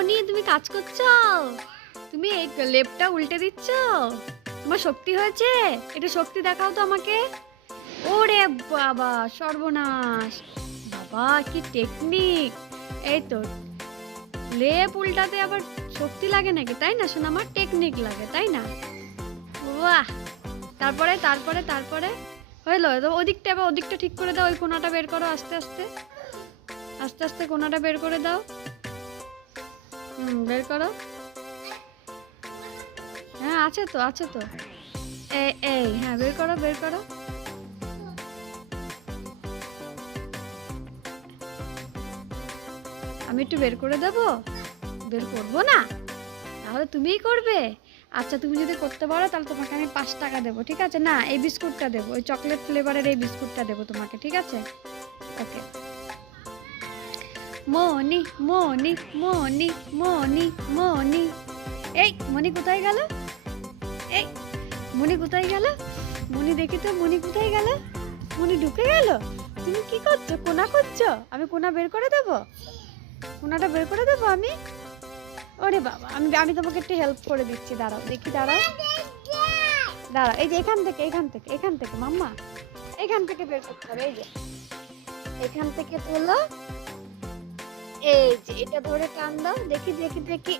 মনি তুমি কাজ করছ? তুমি এই লেপটা উল্টে দিচ্ছ? তোমার শক্তি হয়েছে? এটা শক্তি দেখাও তো আমাকে। ওরে বাবা, সর্বনাশ। বাবা, কি টেকনিক এই তো, লেপ উল্টাতে আবার শক্তি লাগে নাকি? তাই না শোনা আমার টেকনিক লাগে, তাই না? বাহ! তারপরে তারপরে তারপরে? হইল তো ওদিকটা এবার ওদিকটা ঠিক করে দাও, ওই কোনাটা বের করো আস্তে আস্তে। আস্তে আস্তে কোনাটা বের করে দাও। হুম, বের করো। হ্যাঁ আছে তো আছে তো। এই এই হ্যাঁ বের করো বের করো। আমি একটু বের করে দেব? বের করব না? তাহলে তুমিই করবে। আচ্ছা তুমি যদি করতে পারো, তাহলে তোমাকে আমি পাঁচ টাকা দেবো, ঠিক আছে? না, এই বিস্কুটটা দেবো, ওই চকলেট ফ্লেভারের এই বিস্কুটটা দেবো তোমাকে, ঠিক আছে? ওকে মনি মনি মনি মনি মনি। এই, মনি কোথায় গেল? এই, মনি কোথায় গেল? মনি দেখি তো মনি কোথায় গেল? মনি ঢুকে গেল? তুমি কি করছ? কোনা করছ আমি কোনা বের করে দেবো? কোনাটা বের করে দেবো আমি? ওরে বাবা, আমি আমি তোমাকে একটু হেল্প করে দিচ্ছি, দাঁড়াও, দেখি, দাঁড়াও। দাঁড়াও, এই যে এখান থেকে এখান থেকে এখান থেকে, মাম্মা। এখান থেকে বের করতে হবে, এই যে। এখান থেকে তোলো। যে এটা ধরে টান দাও, দেখি দেখি দেখি।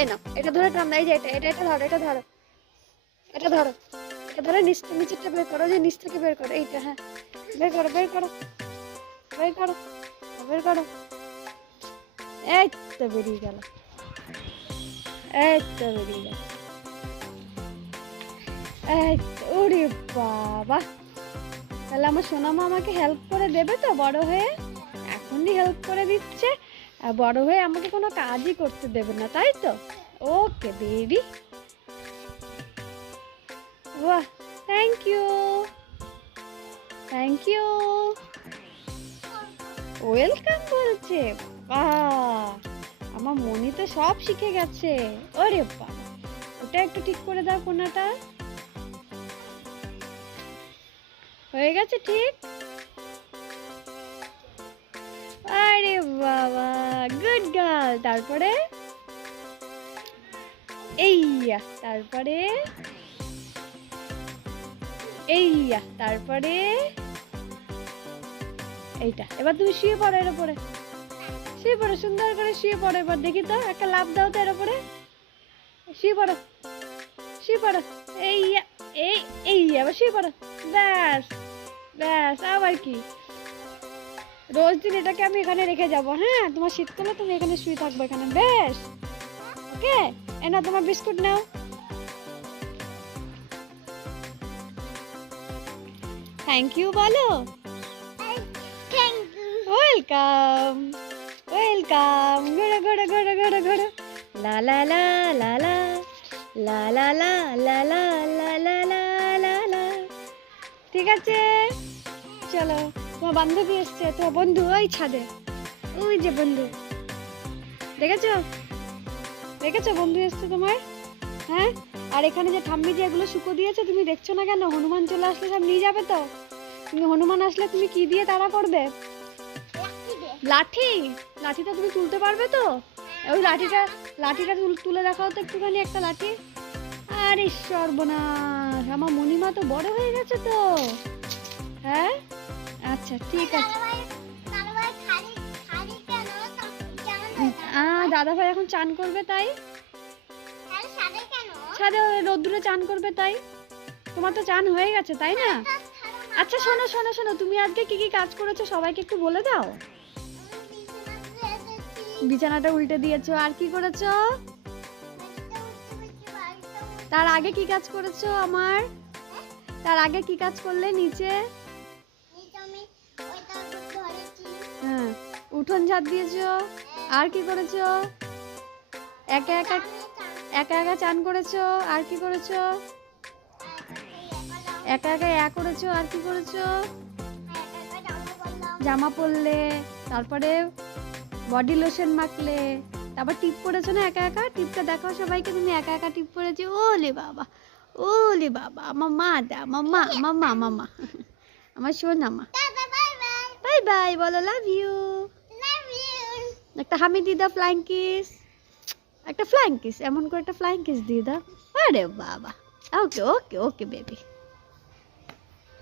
এই নাও, এটা ধরে টান দাও, এই যে এটা এটা এটা ধরো এটা ধরো। এটা ধরো, এটা ধরে, নিচ নিচেরটা বের করো যে নিচ থেকে বের করো, এইটা হ্যাঁ। বের করো বের করো। বের করো বের করো। এই তো বেরিয়ে গেল। এই তো বেরিয়ে গেল। এই ওরে বাবা। তাহলে আমার সোনামা আমাকে হেল্প করে দেবে তো বড় হয়ে? এখনই হেল্প করে দিচ্ছে। আর বড় হয়ে আমাকে কোনো কাজই করতে দেবে না, তাই তো? ওকে বেবি বাহ thank you thank you welcome বলছে। বাহ, আমার মনি তো সব শিখে গেছে। ওরে বাবা, ওটা একটু ঠিক করে দাও কোনাটা। হয়ে গেছে ঠিক? আরে বাবা গুড গার্ল তারপরে? এইয়া তারপরে? এইয়া তারপরে? এইটা, এবার তুমি শুয়ে পড়ো এর উপরে। শুয়ে পড়ো, সুন্দর করে শুয়ে পড়ো। এবার দেখি তো, একটা লাভ দাও তো এর উপরে। শুয়ে পড়ো শুয়ে পড়ো। এই এই এই আবার শুয়ে পড়ো। ব্যাস। ব্যাস, আবার কি? রোজ দিন এটাকে আমি এখানে রেখে যাব হ্যাঁ? তোমার শীত করলে তুমি এখানে শুয়ে থাকবে এখানে বেশ ওকে? এ না তোমার বিস্কুট নাও। থ্যাংক ইউ বলো। ওয়েলকাম ওয়েলকাম লা লা লা লা লা লা লা লা লা। লা লা লা লা লা লা। ঠিক আছে। চলো, তোমার বান্ধবী এসছে, তোমার বন্ধু, ওই ছাদে। ওই যে বন্ধু। দেখেছ? দেখেছ? বন্ধু এসছে তোমার? হ্যাঁ? আর এখানে যে ঠাম্মি যে এগুলো শুকো দিয়েছে, তুমি দেখছ না কেন? হনুমান চলে আসলে সব নিয়ে যাবে তো? তুমি হনুমান আসলে তুমি কি দিয়ে তাড়া করবে? লাঠি? লাঠিটা তুমি তুলতে পারবে তো? ওই লাঠিটা লাঠিটা তুলে দেখাও তো একটুখানি একটা লাঠি। আরে সর্বনাশ আমার মণিমা তো বড় হয়ে গেছে তো। হ্যাঁ? আচ্ছা ঠিক আছে। দাদা ভাই এখন চান করবে তাই? ছাদে রোদ্দুরে চান করবে তাই? তোমার তো চান হয়ে গেছে, তাই না? আচ্ছা শোনো শোনো শোনো, তুমি আজকে কি কি কাজ করেছ সবাইকে একটু বলে দাও। বিছানাটা উল্টে দিয়েছ, আর কি করেছ? তার আগে কি কাজ করেছ আমার? তার আগে কি কাজ করলে নিচে? হ্যাঁ উঠোন ঝাড় দিয়েছ। আর কি করেছ? একা একা একা একা চান করেছ? আর কি করেছ? একা একা এ করেছ? আর কি করেছ? জামা পরলে, তারপরে বডি লোশন মাখলে। তারপর টিপ পরেছো না একা একা টিপটা দেখাও সবাইকে তুমি একা একা টিপ পরেছো ওলে বাবা ওলে বাবা আমার মা দা আমার মা আমার মা আমার মা। আমার সোনা মা। Bye bye. বলো লাভ ইউ একটা হামি দিয়ে দাও ফ্লাইং কিস একটা ফ্লাইং কিস এমন করে একটা ফ্লাইং কিস দিয়ে দাও। আরে বাবা। ওকে ওকে ওকে বেবি